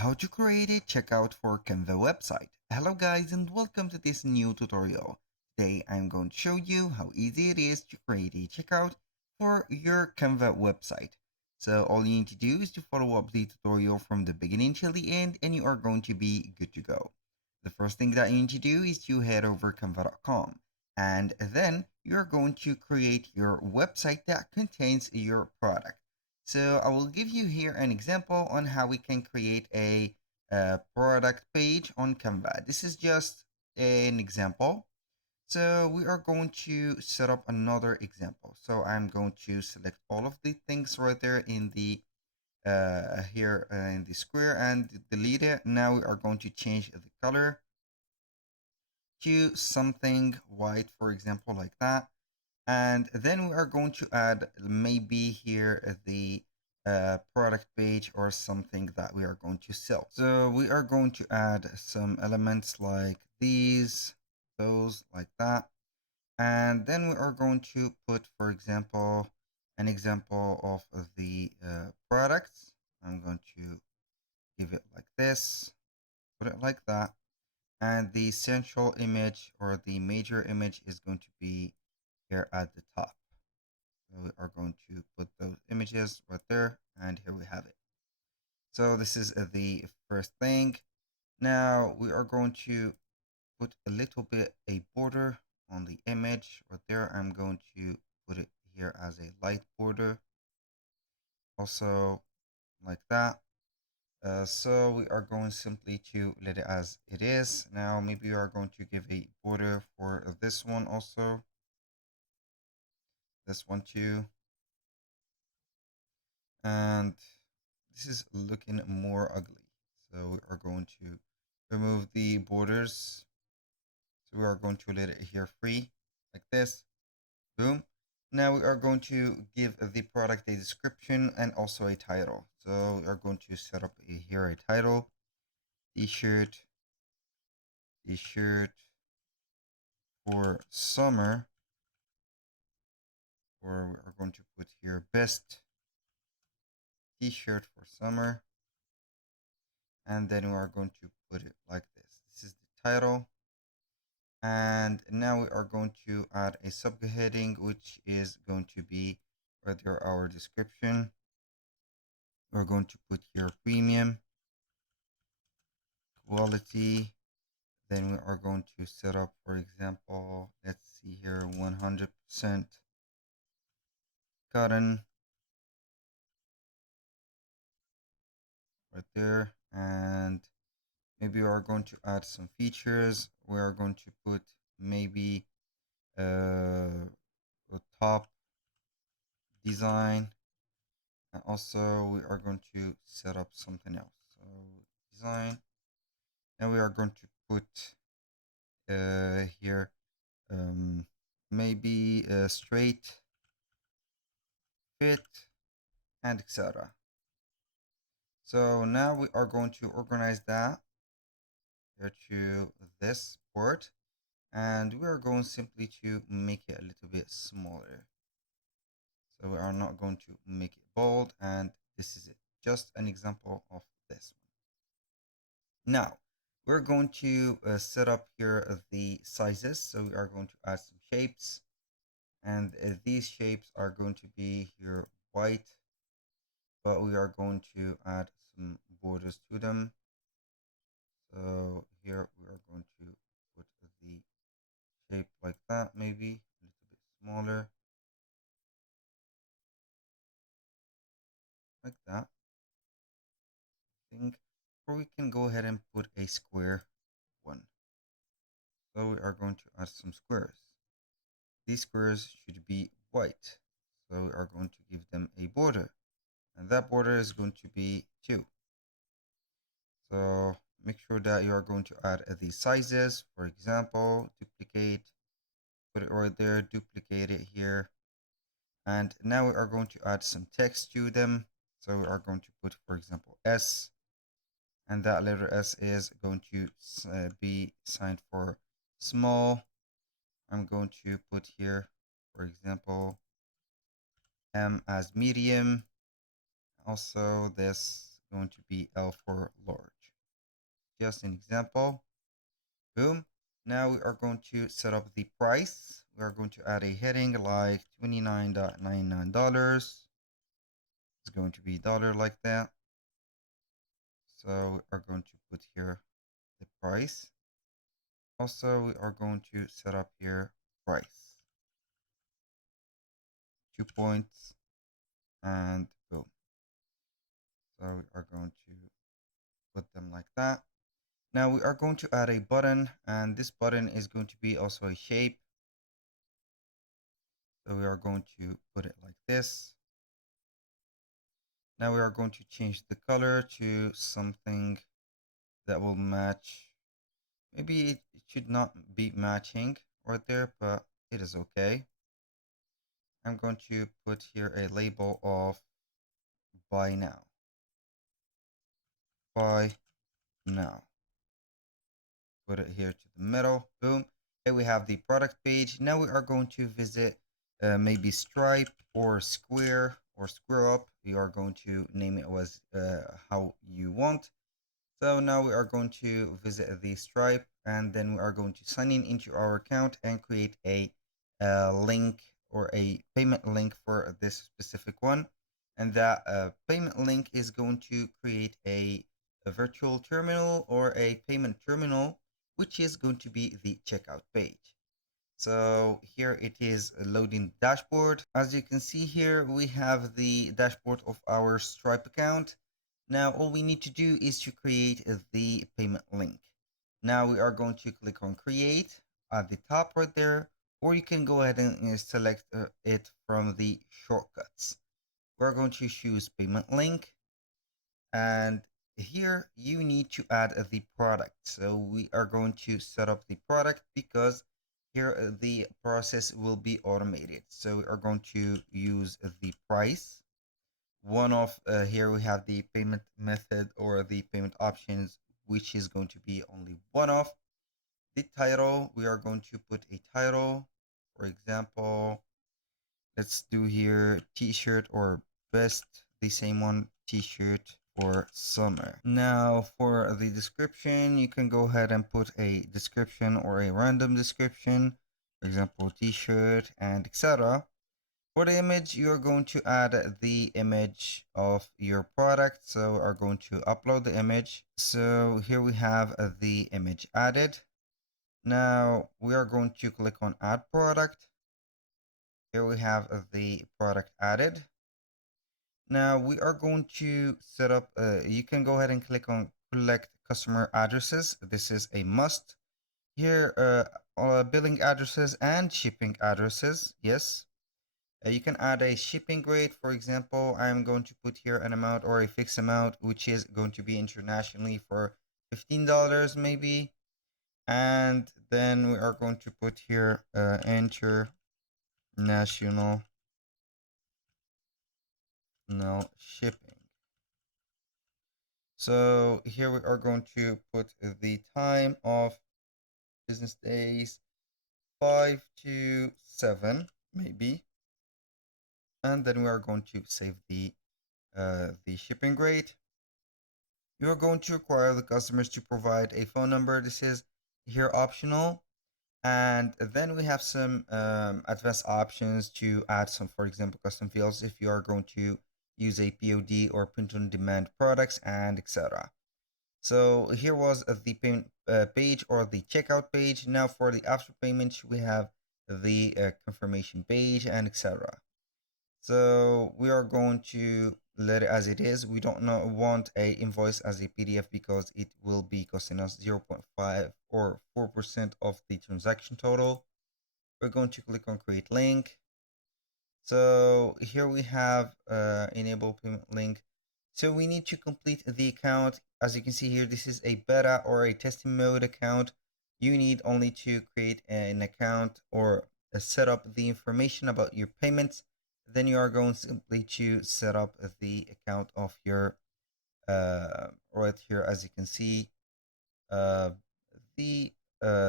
How to create a checkout for Canva website. Hello guys and welcome to this new tutorial. Today I'm going to show you how easy it is to create a checkout for your Canva website. So all you need to do is to follow up the tutorial from the beginning till the end and you are going to be good to go. The first thing that you need to do is to head over canva.com and then you're going to create your website that contains your product. So I will give you here an example on how we can create a product page on Canva. This is just an example. So we are going to set up another example. So I'm going to select all of the things right there in the here in the square and delete it. Now we are going to change the color to something white, for example, like that. And then we are going to add maybe here the product page or something that we are going to sell. So we are going to add some elements like these, those, like that. And then we are going to put, for example, an example of the products. I'm going to give it like this, put it like that. And the central image or the major image is going to be here at the top. So we are going to put those images right there, and here we have it. So this is the first thing. Now we are going to put a little bit a border on the image right there. I'm going to put it here as a light border, also like that. So we are going simply to let it as it is. Now maybe we are going to give a border for this one also, this one too, and this is looking more ugly. So we are going to remove the borders. So we are going to let it here free like this. Boom. Now we are going to give the product a description and also a title. So we are going to set up here a title, t-shirt for summer, or we are going to put here best t-shirt for summer. And then we are going to put it like this. This is the title. And now we are going to add a subheading, which is going to be right there our description. We're going to put here premium quality. Then we are going to set up, for example, let's see here, 100% cotton right there. And maybe we are going to add some features. We are going to put maybe a top design. And also we are going to set up something else. So design. And we are going to put here maybe a straight fit and etc. So now we are going to organize that here to this board, and we are going simply to make it a little bit smaller. So we are not going to make it bold, and this is it. Just an example of this one. Now we're going to set up here the sizes. So we are going to add some shapes, and these shapes are going to be here white, but we are going to add some borders to them. So here we are going to put the shape like that, maybe a little bit smaller, like that. I think, or we can go ahead and put a square one. So we are going to add some squares. These squares should be white. So we are going to give them a border, and that border is going to be 2. So make sure that you are going to add the sizes. For example, duplicate, put it right there, duplicate it here. And now we are going to add some text to them. So we are going to put, for example, S, and that letter S is going to be signed for small. I'm going to put here, for example, M as medium. Also, this is going to be L for large. just an example. Boom. Now we are going to set up the price. We are going to add a heading like $29.99. It's going to be dollar like that. So we are going to put here the price. Also, we are going to set up here price. 2 points and boom. So we are going to put them like that. Now we are going to add a button, and this button is going to be also a shape. So we are going to put it like this. Now we are going to change the color to something that will match. Maybe it should not be matching right there, but it is okay. I'm going to put here a label of buy now. Buy now. Put it here to the middle. Boom. Here we have the product page. Now we are going to visit maybe Stripe or Square or Square Up. We are going to name it as how you want. So now we are going to visit the Stripe, and then we are going to sign in into our account and create a link or a payment link for this specific one. And that payment link is going to create a virtual terminal or a payment terminal, which is going to be the checkout page. So here it is loading dashboard. As you can see here, we have the dashboard of our Stripe account. Now all we need to do is to create the payment link. Now we are going to click on create at the top right there, or you can go ahead and select it from the shortcuts. We're going to choose payment link, and here you need to add the product. So we are going to set up the product because here the process will be automated. So we are going to use the price. One of here we have the payment method or the payment options, which is going to be only one of. The title, we are going to put a title. For example, let's do here t-shirt or best, the same one, t-shirt for summer. Now for the description, you can go ahead and put a description or a random description, for example, t-shirt and etc. For the image, you are going to add the image of your product. So we are going to upload the image. So here we have the image added. Now we are going to click on add product. Here we have the product added. Now we are going to set up, you can go ahead and click on collect customer addresses. This is a must. Here, billing addresses and shipping addresses. Yes. You can add a shipping rate. For example, I'm going to put here an amount or a fixed amount, which is going to be internationally for $15 maybe. And then we are going to put here international shipping. So here we are going to put the time of business days, 5 to 7 maybe. And then we are going to save the shipping rate. You are going to require the customers to provide a phone number. This is here optional. And then we have some advanced options to add some, for example, custom fields if you are going to use a POD or print on demand products and etc. So here was the payment page or the checkout page. Now for the after payment, we have the confirmation page and etc. So we are going to let it as it is. We don't want a invoice as a PDF because it will be costing us 0.5 or 4% of the transaction total. We're going to click on create link. So here we have enable payment link. So we need to complete the account. As you can see here, this is a beta or a testing mode account. You need only to create an account or set up the information about your payments. Then you are going simply to set up the account of your right here, as you can see, the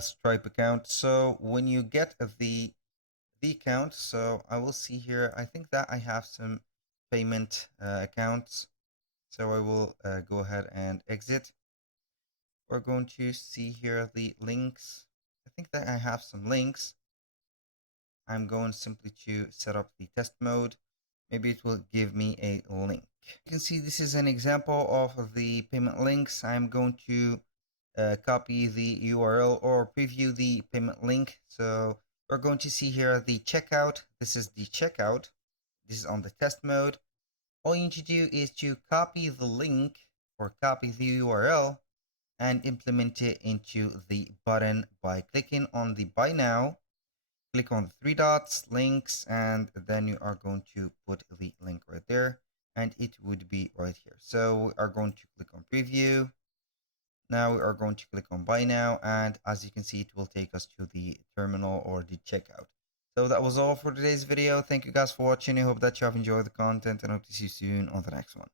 Stripe account. So when you get the account, so I will see here, I think that I have some payment accounts. So I will go ahead and exit. we're going to see here the links. I think that I have some links. I'm going simply to set up the test mode. Maybe it will give me a link. You can see this is an example of the payment links. I'm going to copy the URL or preview the payment link. So we're going to see here the checkout. This is the checkout. This is on the test mode. All you need to do is to copy the link or copy the URL and implement it into the button by clicking on the buy now. Click on the three dots, links, and then you are going to put the link right there, and it would be right here. So we are going to click on preview. Now we are going to click on buy now, and as you can see, it will take us to the terminal or the checkout. So that was all for today's video. Thank you guys for watching. I hope that you have enjoyed the content and hope to see you soon on the next one.